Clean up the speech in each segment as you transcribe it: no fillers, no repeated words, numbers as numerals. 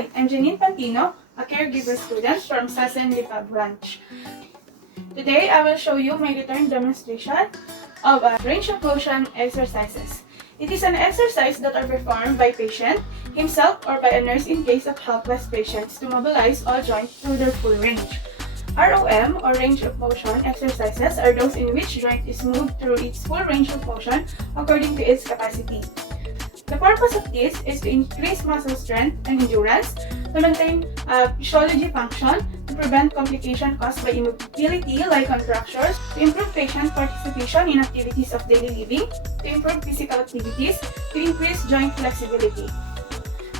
Hi, I'm Janine Pantino, a caregiver student from Sasan Lipa branch. Today, I will show you my return demonstration of range of motion exercises. It is an exercise that are performed by patient, himself, or by a nurse in case of helpless patients to mobilize all joints through their full range. ROM, or range of motion exercises, are those in which joint is moved through its full range of motion according to its capacity. The purpose of this is to increase muscle strength and endurance, to maintain physiology function, to prevent complications caused by immobility like contractures, to improve patient participation in activities of daily living, to improve physical activities, to increase joint flexibility.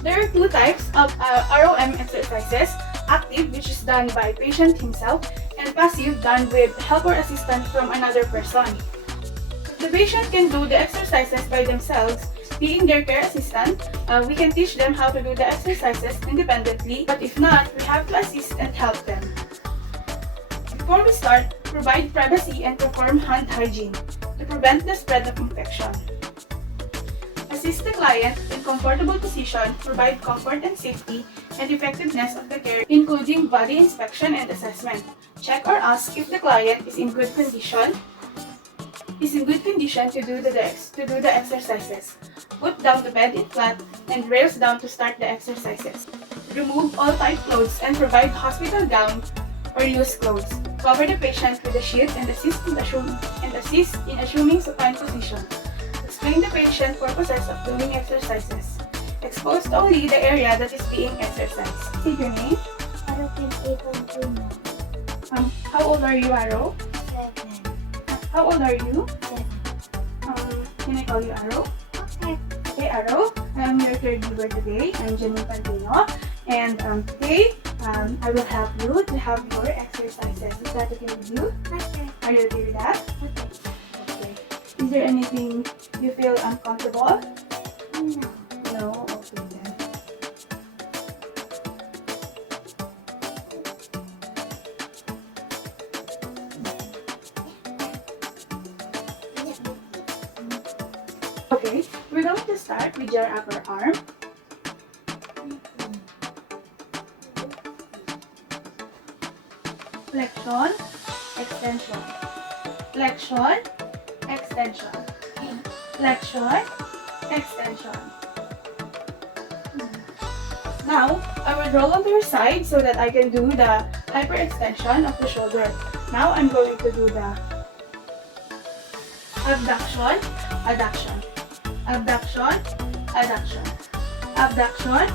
There are two types of ROM exercises: active, which is done by patient himself, and passive, done with help or assistance from another person. The patient can do the exercises by themselves. Being their care assistant, we can teach them how to do the exercises independently, but if not, we have to assist and help them. Before we start, provide privacy and perform hand hygiene to prevent the spread of infection. Assist the client in comfortable position, provide comfort and safety and effectiveness of the care, including body inspection and assessment. Check or ask if the client is in good condition to do the exercises. Put down the bed in flat and rails down to start the exercises. Remove all tight clothes and provide hospital gown or loose clothes. Cover the patient with a sheet and assist in assuming supine position. Explain the patient purposes of doing exercises. Expose only the area that is being exercised. Say your name. How old are you, Aro? 7. How old are you? 7. Can I call you Aro? Okay. Okay, Aro, I'm your caregiver today. I'm Janine Pantino, and today I will help you to have your exercises. Is that okay with you? Okay. Are you okay with that? Okay. Okay. Is there anything you feel uncomfortable? No. No? Okay then. Okay, we're going to start with your upper arm. Flexion, extension. Flexion, extension. Flexion, extension. Now, I will roll on to your side so that I can do the hyperextension of the shoulder. Now, I'm going to do the abduction, adduction. Abduction, adduction. Abduction,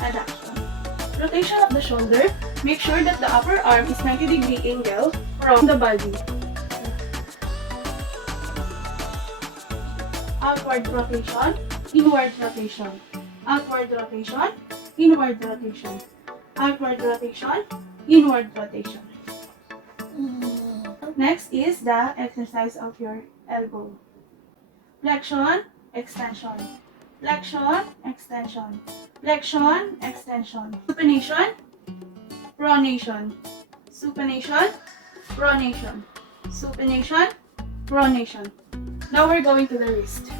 adduction. Rotation of the shoulder. Make sure that the upper arm is 90-degree angle from the body. Outward rotation, inward rotation. Outward rotation, inward rotation. Outward rotation, inward rotation. Next is the exercise of your elbow. Flexion, extension. Flexion, extension. Flexion, extension. Supination, pronation. Supination, pronation. Supination, pronation. Now we're going to the wrist.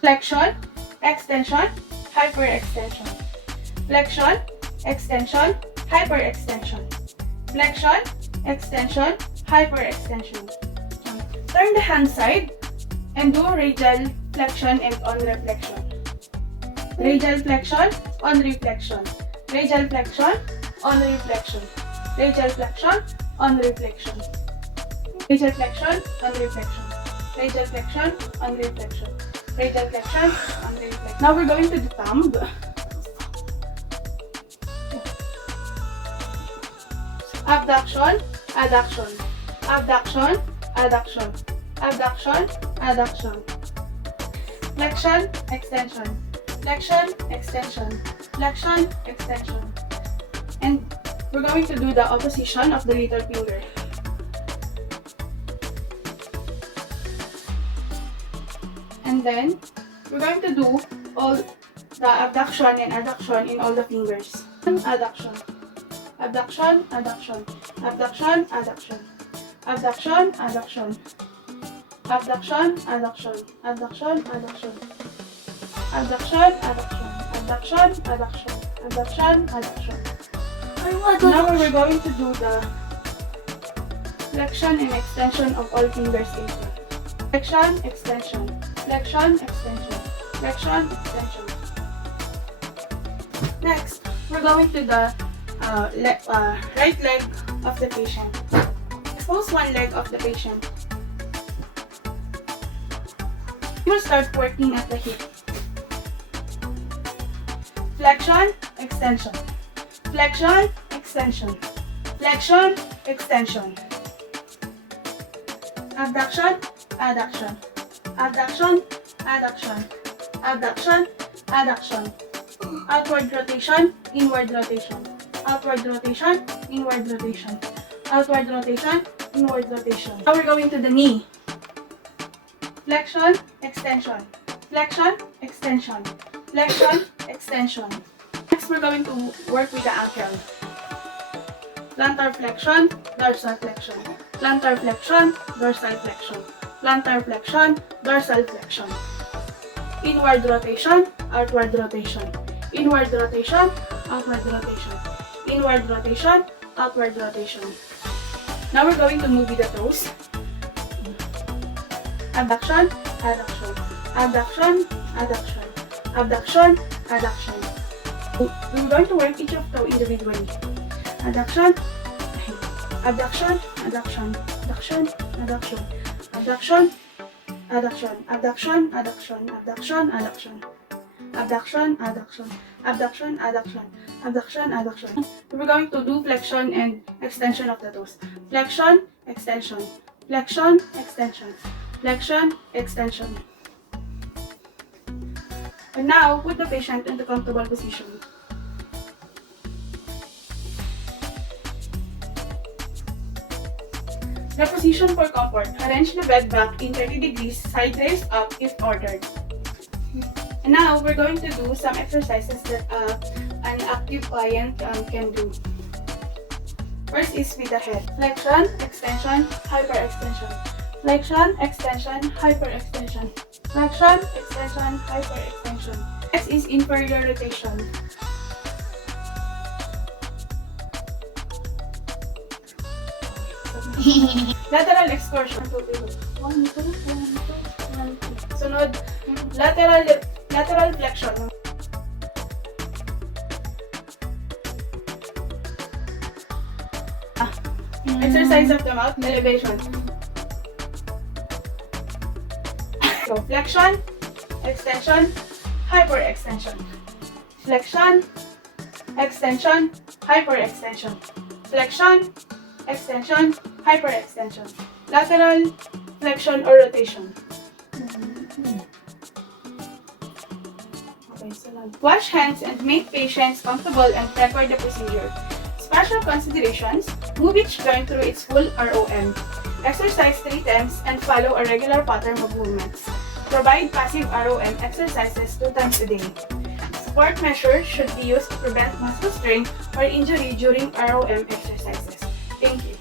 Flexion, extension, hyperextension. Flexion, extension, hyperextension. Flexion, extension, hyperextension. Turn the hand side and do radial flexion and on reflection. Radial flexion, on reflection. Radial flexion, on reflection. Radial flexion, on reflection. Radial flexion, on reflection. Radial flexion, on reflection. Radial flexion, on reflection. Now we're going to the thumb. Abduction, adduction. Abduction, adduction. Abduction, adduction. Flexion, extension. Flexion, extension. Flexion, extension. And we're going to do the opposition of the little finger. And then we're going to do all the abduction and adduction in all the fingers. Adduction. Abduction, adduction. Abduction, adduction. Abduction, adduction. Abduction, adduction. Abduction, adduction. Abduction, adduction. Abduction, adduction. abduction, adduction. I want Now we're going to do the flexion and extension of all fingers in front. Flexion, extension, flexion, extension, flexion, extension. Next, we're going to the right leg of the patient. Expose one leg of the patient. You will start working at the hip. Flexion, extension, flexion, extension, flexion, extension. Abduction, adduction, abduction, adduction, abduction, adduction. Outward rotation, inward rotation, outward rotation, inward rotation, outward rotation, inward rotation. Now we're going to the knee. Flexion, extension, flexion, extension, flexion, extension. Next, we're going to work with the ankle. Plantar flexion, dorsal flexion, plantar flexion, dorsal flexion, plantar flexion, dorsal flexion. Inward rotation, outward rotation, inward rotation, outward rotation, inward rotation, outward rotation. Now we're going to move with the toes. Abduction, adduction, abduction, adduction, abduction, adduction. We're going to work each of toe individually. Adduction, abduction, adduction, abduction, adduction, abduction, adduction, abduction, adduction, abduction, adduction, abduction, adduction, abduction, adduction, abduction, adduction. We're going to do flexion and extension of the toes. Flexion, extension, flexion, extension, flexion, extension. And now, put the patient in the comfortable position. The position for comfort. Arrange the bed back in 30 degrees, sideways up if ordered. And now, we're going to do some exercises that an active client can do. First is with the head. Flexion, extension, hyperextension. Flexion, extension, hyperextension. Flexion, extension, hyperextension. Next is inferior rotation. Lateral excursion. 1, 2, 1, 2, 1, 2. Sunod, lateral flexion. Exercise of the mouth, elevation. So, flexion, extension, hyperextension. Flexion, extension, hyperextension. Flexion, extension, hyperextension. Lateral flexion or rotation. Okay, so now wash hands and make patients comfortable and record the procedure. Special considerations: move each joint through its full ROM. Exercise 3 times and follow a regular pattern of movements. Provide passive ROM exercises 2 times a day. Support measures should be used to prevent muscle strain or injury during ROM exercises. Thank you.